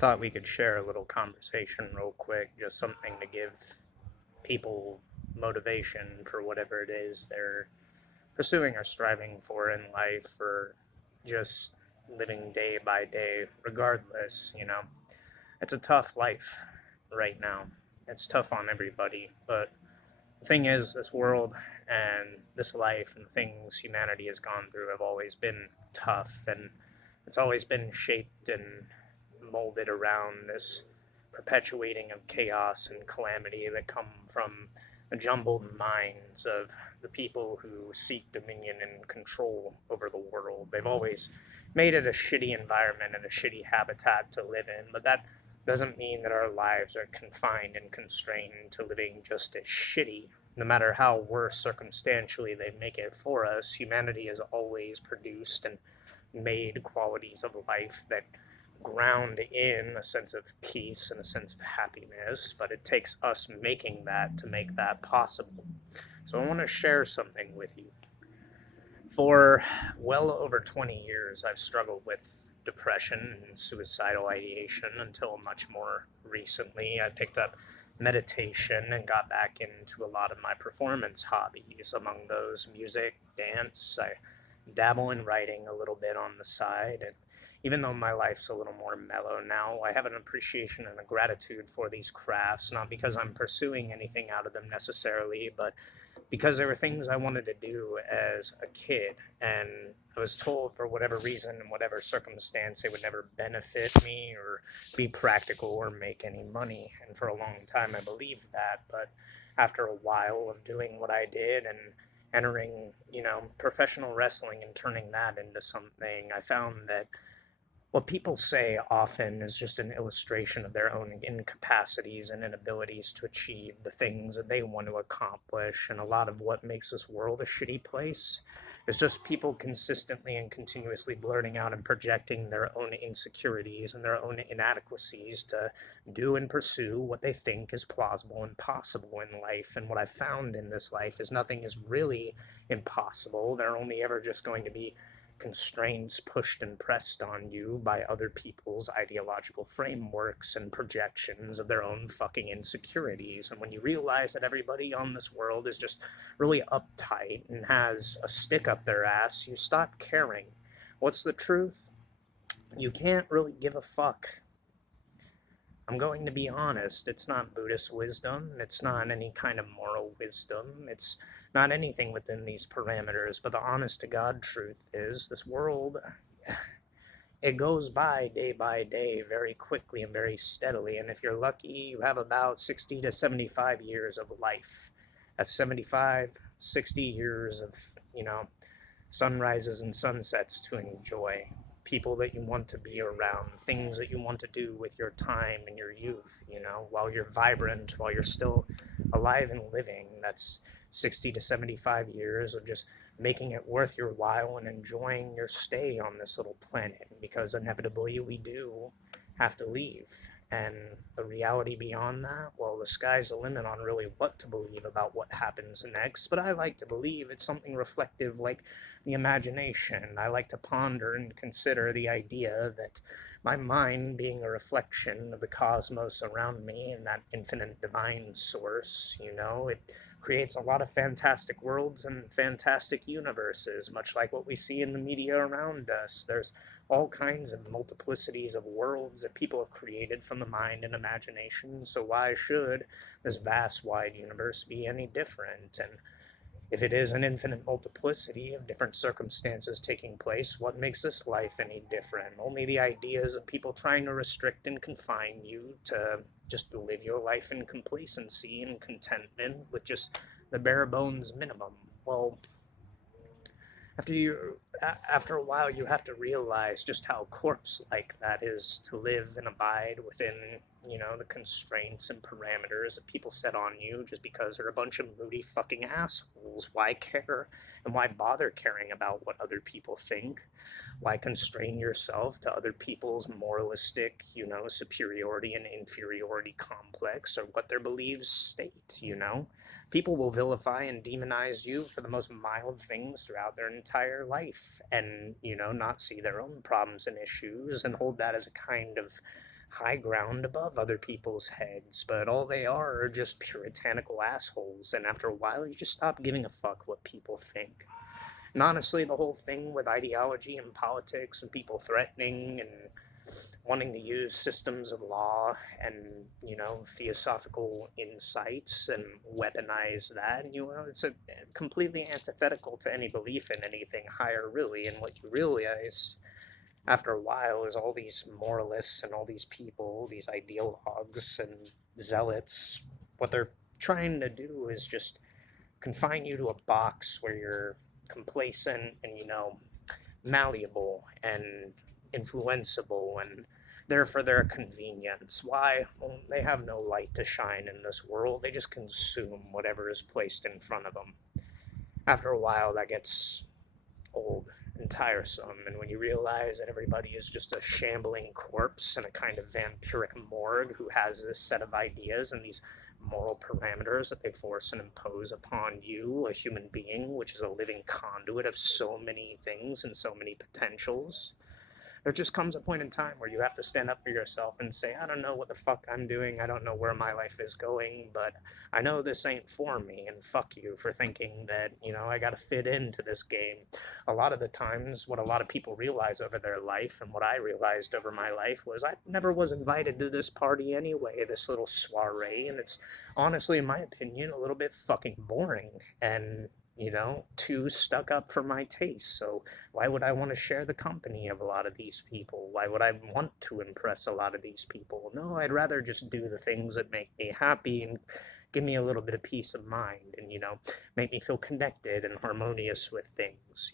thought we could share a little conversation real quick, just something to give people motivation for whatever it is they're pursuing or striving for in life, or just living day by day, regardless. It's a tough life right now. It's tough on everybody, but the thing is, this world and this life and the things humanity has gone through have always been tough, and it's always been shaped and molded around this perpetuating of chaos and calamity that come from the jumbled minds of the people who seek dominion and control over the world. They've always made it a shitty environment and a shitty habitat to live in, but that doesn't mean that our lives are confined and constrained to living just as shitty. No matter how worse circumstantially they make it for us, humanity has always produced and made qualities of life that ground in a sense of peace and a sense of happiness, but it takes us making that to make that possible. So I want to share something with you. For well over 20 years, I've struggled with depression and suicidal ideation until much more recently. I picked up meditation and got back into a lot of my performance hobbies, among those music, dance. I dabble in writing a little bit on the side, and even though my life's a little more mellow now, I have an appreciation and a gratitude for these crafts, not because I'm pursuing anything out of them necessarily, but because there were things I wanted to do as a kid, and I was told for whatever reason, in whatever circumstance, it would never benefit me or be practical or make any money. And for a long time, I believed that. But after a while of doing what I did and entering, professional wrestling and turning that into something, I found that what people say often is just an illustration of their own incapacities and inabilities to achieve the things that they want to accomplish. And a lot of what makes this world a shitty place is just people consistently and continuously blurting out and projecting their own insecurities and their own inadequacies to do and pursue what they think is plausible and possible in life. And what I've found in this life is nothing is really impossible. They're only ever just going to be constraints pushed and pressed on you by other people's ideological frameworks and projections of their own fucking insecurities. And when you realize that everybody on this world is just really uptight and has a stick up their ass, you stop caring. What's the truth? You can't really give a fuck. I'm going to be honest, it's not Buddhist wisdom, it's not any kind of moral wisdom, it's not anything within these parameters, but the honest to God truth is this world, it goes by day very quickly and very steadily, and if you're lucky, you have about 60 to 75 years of life. That's 75, 60 years of, sunrises and sunsets to enjoy, people that you want to be around, things that you want to do with your time and your youth, while you're vibrant, while you're still alive and living. That's 60 to 75 years of just making it worth your while and enjoying your stay on this little planet, because inevitably we do have to leave. And the reality beyond that, well, the sky's the limit on really what to believe about what happens next. But I like to believe it's something reflective like the imagination. I like to ponder and consider the idea that my mind, being a reflection of the cosmos around me and that infinite divine source, it creates a lot of fantastic worlds and fantastic universes, much like what we see in the media around us. There's all kinds of multiplicities of worlds that people have created from the mind and imagination, so why should this vast, wide universe be any different? And if it is an infinite multiplicity of different circumstances taking place, what makes this life any different? Only the ideas of people trying to restrict and confine you to just live your life in complacency and contentment with just the bare bones minimum. Well, after a while, you have to realize just how corpse-like that is to live and abide within, the constraints and parameters that people set on you just because they're a bunch of moody fucking assholes. Why care? And why bother caring about what other people think? Why constrain yourself to other people's moralistic, superiority and inferiority complex or what their beliefs state? People will vilify and demonize you for the most mild things throughout their entire life and, not see their own problems and issues and hold that as a kind of high ground above other people's heads, but all they are just puritanical assholes. And after a while, you just stop giving a fuck what people think. And honestly, the whole thing with ideology and politics and people threatening and wanting to use systems of law and, theosophical insights and weaponize that, it's completely antithetical to any belief in anything higher, really. And what you realize after a while is all these moralists and all these people, these ideologues and zealots, what they're trying to do is just confine you to a box where you're complacent and, malleable and influenceable and there for their convenience. Why? Well, they have no light to shine in this world. They just consume whatever is placed in front of them. After a while, that gets old and tiresome, and when you realize that everybody is just a shambling corpse in a kind of vampiric morgue who has this set of ideas and these moral parameters that they force and impose upon you, a human being, which is a living conduit of so many things and so many potentials, there just comes a point in time where you have to stand up for yourself and say, I don't know what the fuck I'm doing, I don't know where my life is going, but I know this ain't for me, and fuck you for thinking that, I gotta fit into this game. A lot of the times, what a lot of people realize over their life, and what I realized over my life, was I never was invited to this party anyway, this little soiree, and it's honestly, in my opinion, a little bit fucking boring, and too stuck up for my taste. So why would I want to share the company of a lot of these people? Why would I want to impress a lot of these people? No, I'd rather just do the things that make me happy and give me a little bit of peace of mind and, make me feel connected and harmonious with things.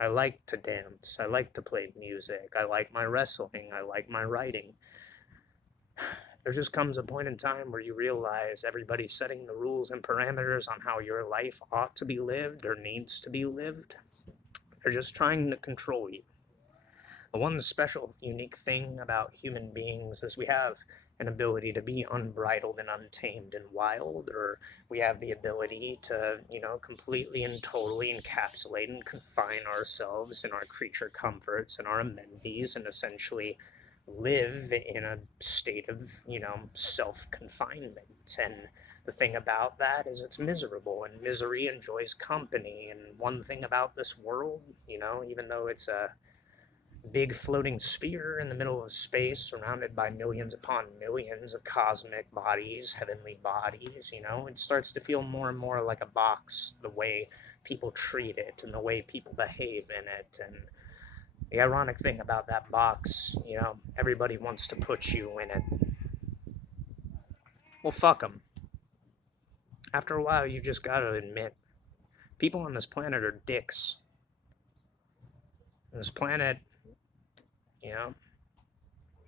I like to dance. I like to play music. I like my wrestling. I like my writing. There just comes a point in time where you realize everybody's setting the rules and parameters on how your life ought to be lived or needs to be lived. They're just trying to control you. The one special, unique thing about human beings is we have an ability to be unbridled and untamed and wild, or we have the ability to, completely and totally encapsulate and confine ourselves in our creature comforts and our amenities and essentially live in a state of, self-confinement. And the thing about that is it's miserable, and misery enjoys company. And one thing about this world, even though it's a big floating sphere in the middle of space surrounded by millions upon millions of cosmic bodies, heavenly bodies, it starts to feel more and more like a box, the way people treat it and the way people behave in it. And the ironic thing about that box, everybody wants to put you in it. Well, fuck them. After a while, you just gotta admit, people on this planet are dicks. This planet,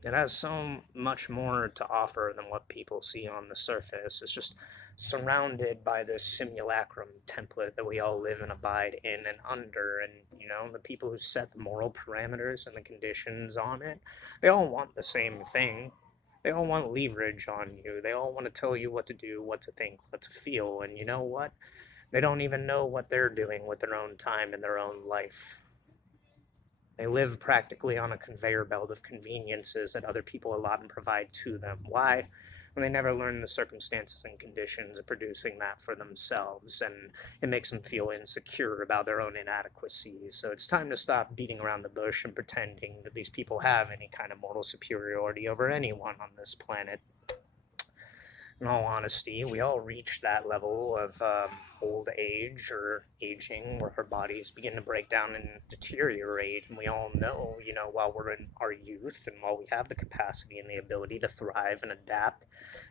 it has so much more to offer than what people see on the surface. It's just surrounded by this simulacrum template that we all live and abide in and under. And, the people who set the moral parameters and the conditions on it, they all want the same thing. They all want leverage on you. They all want to tell you what to do, what to think, what to feel. And you know what? They don't even know what they're doing with their own time and their own life. They live practically on a conveyor belt of conveniences that other people allot and provide to them. Why? When they never learn the circumstances and conditions of producing that for themselves, and it makes them feel insecure about their own inadequacies. So it's time to stop beating around the bush and pretending that these people have any kind of moral superiority over anyone on this planet. In all honesty, we all reach that level of old age or aging where our bodies begin to break down and deteriorate. And we all know, while we're in our youth and while we have the capacity and the ability to thrive and adapt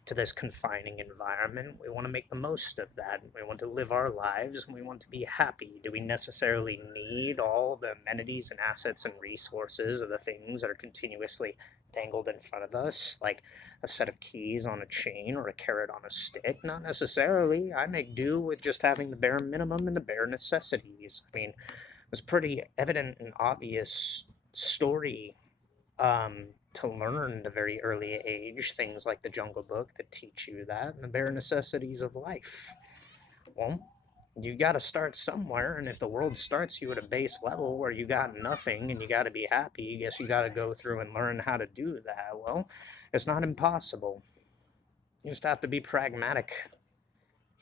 to this confining environment, we want to make the most of that. We want to live our lives and we want to be happy. Do we necessarily need all the amenities and assets and resources of the things that are continuously dangled in front of us, like a set of keys on a chain or a carrot on a stick? Not necessarily. I make do with just having the bare minimum and the bare necessities. I mean, it was pretty evident and obvious story to learn at a very early age, things like the Jungle Book that teach you that, and the bare necessities of life. Well, You got to start somewhere, and if the world starts you at a base level where you got nothing and you got to be happy, I guess you got to go through and learn how to do that. Well, it's not impossible. You just have to be pragmatic.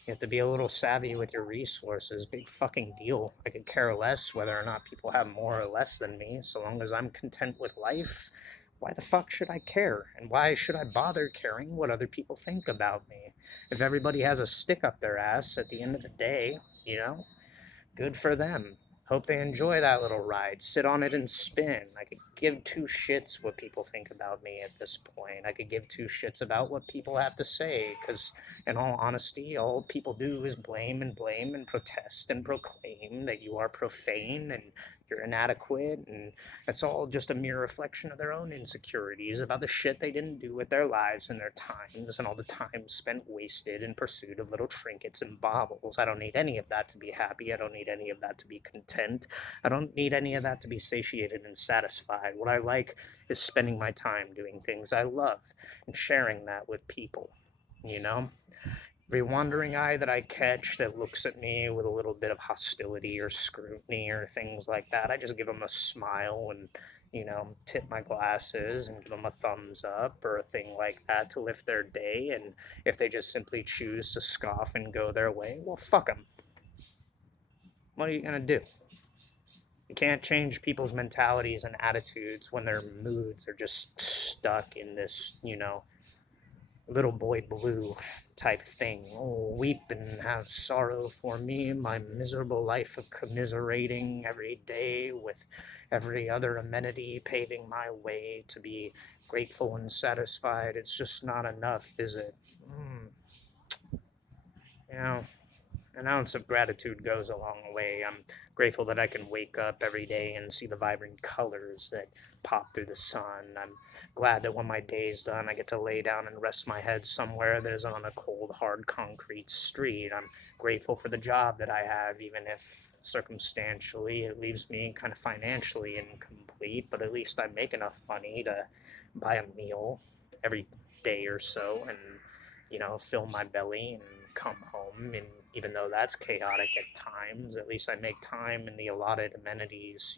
You have to be a little savvy with your resources. Big fucking deal. I could care less whether or not people have more or less than me, so long as I'm content with life. Why the fuck should I care? And why should I bother caring what other people think about me? If everybody has a stick up their ass at the end of the day, you know, good for them. Hope they enjoy that little ride. Sit on it and spin. I could give two shits what people think about me at this point. I could give two shits about what people have to say, because, in all honesty, all people do is blame and protest and proclaim that you are profane and you're inadequate, and it's all just a mere reflection of their own insecurities about the shit they didn't do with their lives and their times and all the time spent wasted in pursuit of little trinkets and baubles. I don't need any of that to be happy. I don't need any of that to be content. I don't need any of that to be satiated and satisfied. What I like is spending my time doing things I love and sharing that with people, you know? Every wandering eye that I catch that looks at me with a little bit of hostility or scrutiny or things like that, I just give them a smile and, tip my glasses and give them a thumbs up or a thing like that to lift their day. And if they just simply choose to scoff and go their way, well, fuck them. What are you going to do? You can't change people's mentalities and attitudes when their moods are just stuck in this, little boy blue type thing. Oh, weep and have sorrow for me, my miserable life of commiserating every day with every other amenity paving my way to be grateful and satisfied. It's just not enough, is it? You know, an ounce of gratitude goes a long way. I'm grateful that I can wake up every day and see the vibrant colors that pop through the sun. I'm glad that when my day's done, I get to lay down and rest my head somewhere that isn't on a cold, hard concrete street. I'm grateful for the job that I have, even if circumstantially it leaves me kind of financially incomplete, but at least I make enough money to buy a meal every day or so and, fill my belly and come home. And even though that's chaotic at times, at least I make time in the allotted amenities,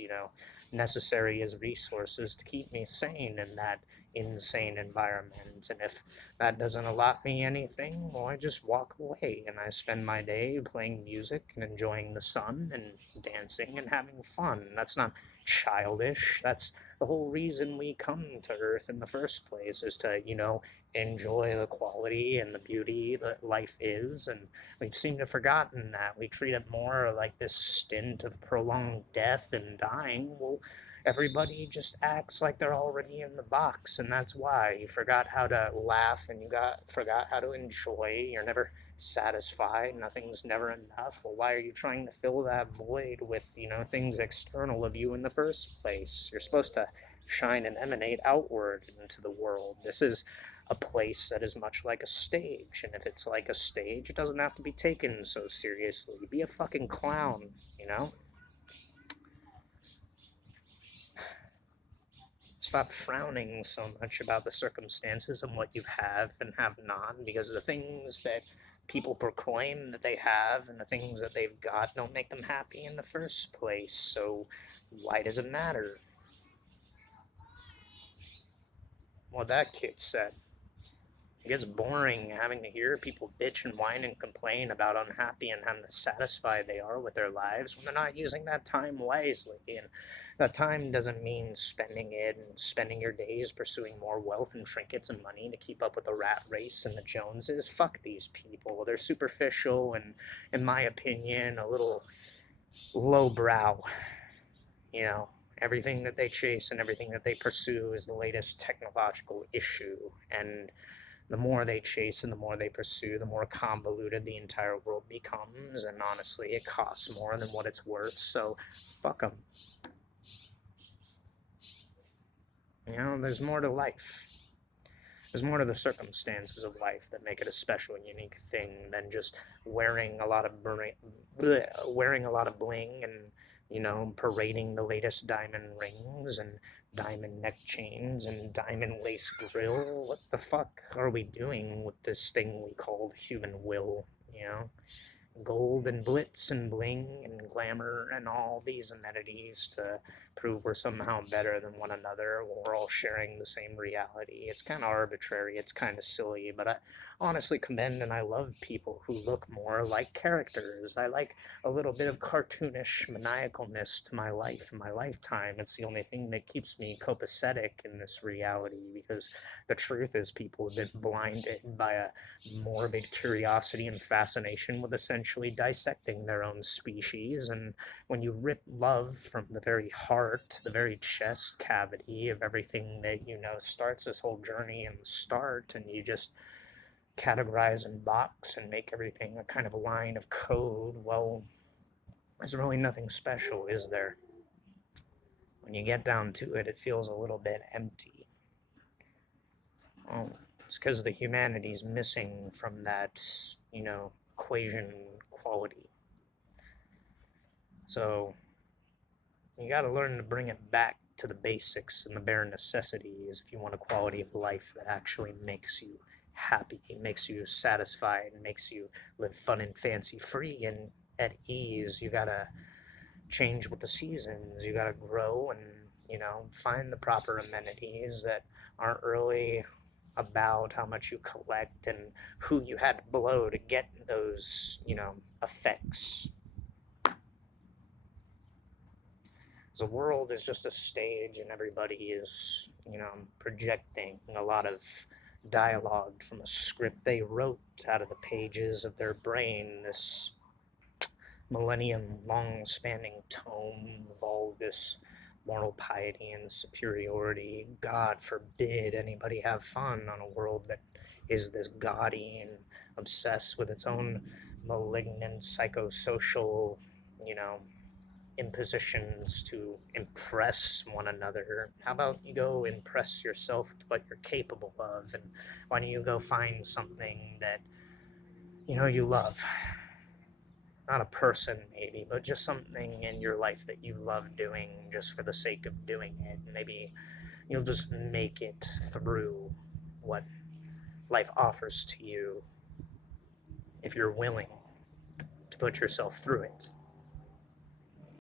necessary as resources to keep me sane in that insane environment. And if that doesn't allot me anything, well, I just walk away and I spend my day playing music and enjoying the sun and dancing and having fun. That's not childish. That's the whole reason we come to Earth in the first place, is to, enjoy the quality and the beauty that life is. And we've seemed to have forgotten that. We treat it more like this stint of prolonged death and dying. Well, everybody just acts like they're already in the box, and that's why you forgot how to laugh and forgot how to enjoy. You're never satisfied. Nothing's never enough. Well, why are you trying to fill that void with, things external of you in the first place? You're supposed to shine and emanate outward into the world. This is a place that is much like a stage, and if it's like a stage, it doesn't have to be taken so seriously. Be a fucking clown, you know? Stop frowning so much about the circumstances and what you have and have not, because the things that people proclaim that they have and the things that they've got don't make them happy in the first place. So why does it matter? What that kid said. It gets boring having to hear people bitch and whine and complain about unhappy and how dissatisfied they are with their lives when they're not using that time wisely. And that time doesn't mean spending it and spending your days pursuing more wealth and trinkets and money to keep up with the rat race and the Joneses. Fuck these people. They're superficial and, in my opinion, a little lowbrow. Everything that they chase and everything that they pursue is the latest technological issue. And the more they chase and the more they pursue, the more convoluted the entire world becomes. And honestly, it costs more than what it's worth. So fuck them. There's more to life. There's more to the circumstances of life that make it a special and unique thing than just wearing a lot of bling and parading the latest diamond rings and diamond neck chains and diamond lace grill. What the fuck are we doing with this thing we call human will? gold and blitz and bling and glamour and all these amenities to prove we're somehow better than one another when we're all sharing the same reality. It's kind of arbitrary, it's kind of silly, but I honestly commend and I love people who look more like characters. I like a little bit of cartoonish maniacalness to my life and my lifetime. It's the only thing that keeps me copacetic in this reality, because the truth is people have been blinded by a morbid curiosity and fascination with essentially dissecting their own species. And when you rip love from the very heart, the very chest cavity of everything that you know starts this whole journey in the start, and you just categorize and box and make everything a kind of line of code, well, there's really nothing special, is there? When you get down to it, it feels a little bit empty. It's because the humanity's missing from that, equation quality. So you got to learn to bring it back to the basics and the bare necessities if you want a quality of life that actually makes you happy, makes you satisfied, makes you live fun and fancy free and at ease. You got to change with the seasons. You got to grow and, find the proper amenities that aren't really about how much you collect and who you had to blow to get those, effects. The world is just a stage, and everybody is, projecting a lot of dialogue from a script they wrote out of the pages of their brain. This millennium long spanning tome of all this moral piety and superiority. God forbid anybody have fun on a world that is this gaudy and obsessed with its own malignant psychosocial, impositions to impress one another. How about you go impress yourself with what you're capable of, and why don't you go find something that you love? Not a person, maybe, but just something in your life that you love doing just for the sake of doing it. Maybe you'll just make it through what life offers to you if you're willing to put yourself through it.